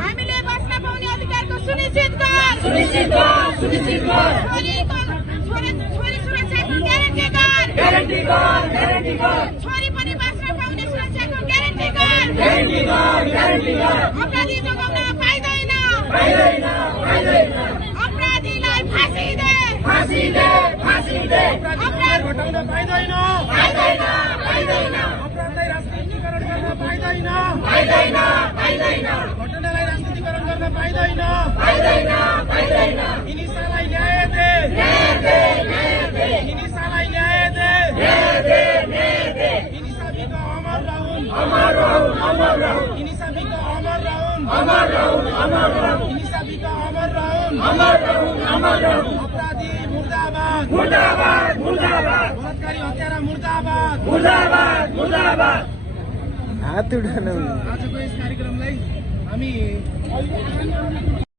हामीले बस्न पाउने अधिकारको सुनिश्चित गर। छोरी सुरक्षाको ग्यारेन्टी गर। छोरी पनि बस्न पाउने सुरक्षाको ग्यारेन्टी गर। अपराधी जोगाउन पाइँदैन। अपराधीलाई फाँसी दे। अपराध घटाउन पाइँदैन। अपराधलाई राजनीतिकरण गर्न पाइँदैन। घटनालाई राजनीतिकरण गर्न पाइँदैन। हिंसालाई न्याय दे। हिंसालाई न्याय दे। हिंसाबिका अमर रहून्। हिंसाबिका अमर रहून्। अपराधी मुर्दाबाद। बलात्कारी हत्यारा मुर्दाबाद। हात उठाउनु। आजको यस कार्यक्रमलाई हामी